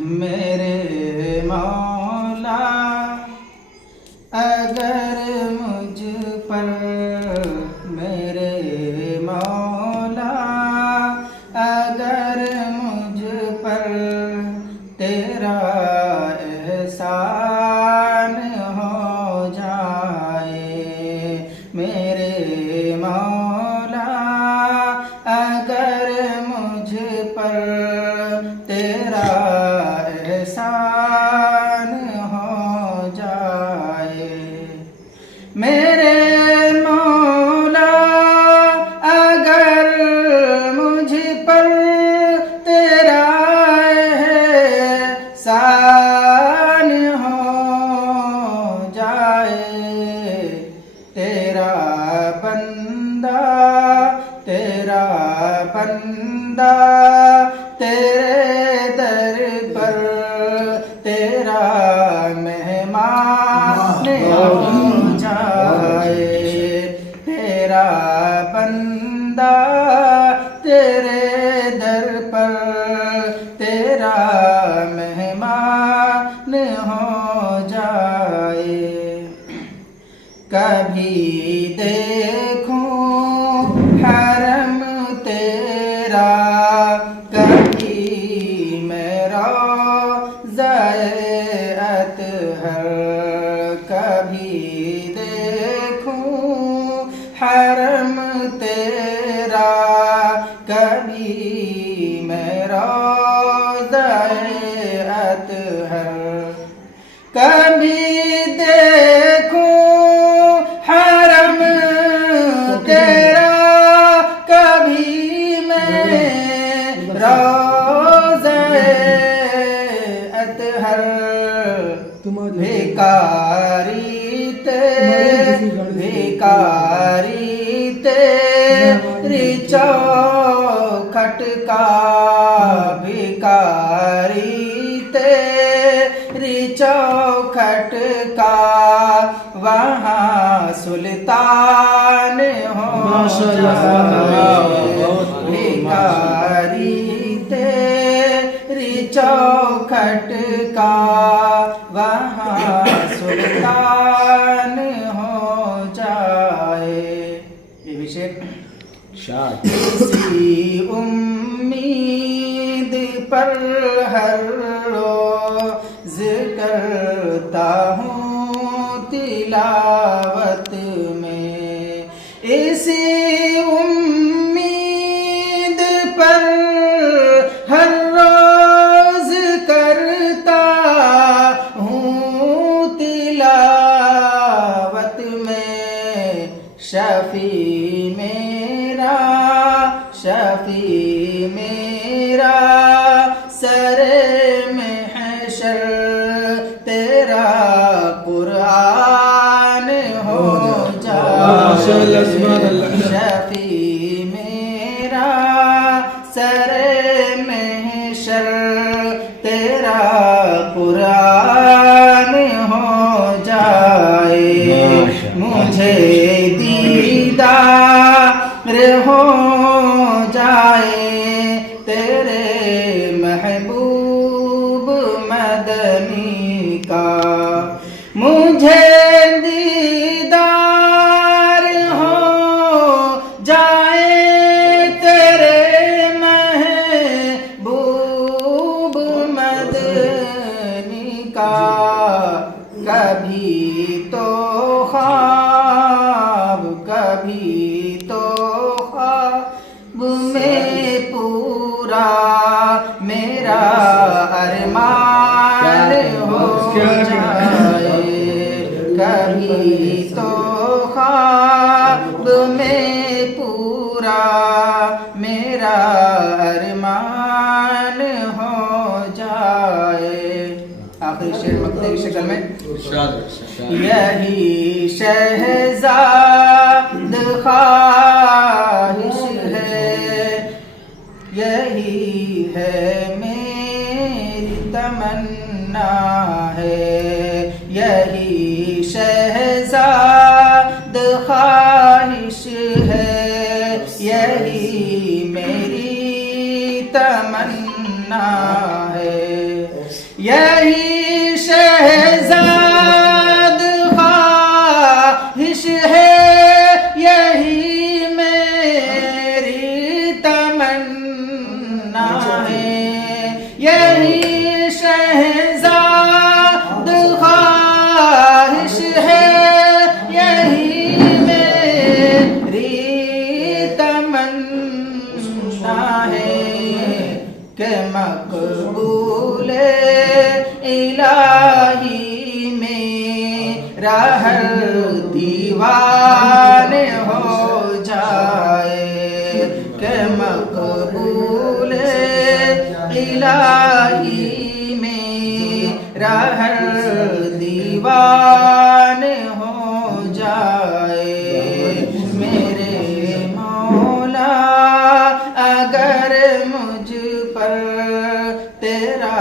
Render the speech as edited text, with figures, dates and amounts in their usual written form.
मेरे मौला अगर मुझ पर, मेरे मौला अगर मुझ पर तेरा एहसान हो जाए, मेरे मौला अगर मुझ पर तेरा एहसान हो जाए, मेरे मौला अगर मुझ पर तेरा एहसान हो जाए, तेरा बंदा तेरे दर पर तेरा मेहमान हो जाए, तेरा बंदा तेरे दर पर तेरा मेहमान हो जाए। कभी देखूं हरम तेरा, कभी मेरा ज़ाए अतहर, कभी देखूं हरम तेरा, कभी मेरा ज़ाए अतहर, कभी देखूं हरम तेरा, कभी मेरा ज़ाए अतहर, भिकारी तेरी चौखट का, भिकारी तेरी चौखट का वहाँ सुल्तान हो जाए, भिकारी तेरी चौखट का वहाँ सुल्तान हो जाए। ये विषय इसी उम्मीद पर हर रोज करता हूँ तिलावत में, इसी उम्मीद पर हर रोज करता हूँ तिलावत में, शफी मेरा सरे महशर तेरा कुरान हो जाए, शफी मेरा सरे महशर तेरा कुरान हो जाए, मुझे दीदार हो जाए तेरे महबूब मदनी का, मुझे दीदार हो जाए तेरे महबूब मदनी का, कभी तो ख्वाब, कभी तो ख्वाब में पूरा मेरा अरमान हो जाए, कभी तो ख्वाब में पूरा मेरा अरमान हो जाए। आखिरी शेर मक्ते की शक्ल में, यही शहजाद ख्वाहिश है, यही है मेरी तमन्ना है, यही शहजाद ख्वाहिश है, यही मेरी तमन्ना है। बेहज़ाद ख्वाहिश है, यही मेरी तमन्ना है कि मकबूल इलाही मेरा हर दीवाने हो जाए, कि मकबूल इलाही मेरा हर दीवाने हो जाए। मेरे मौला अगर मुझ पर तेरा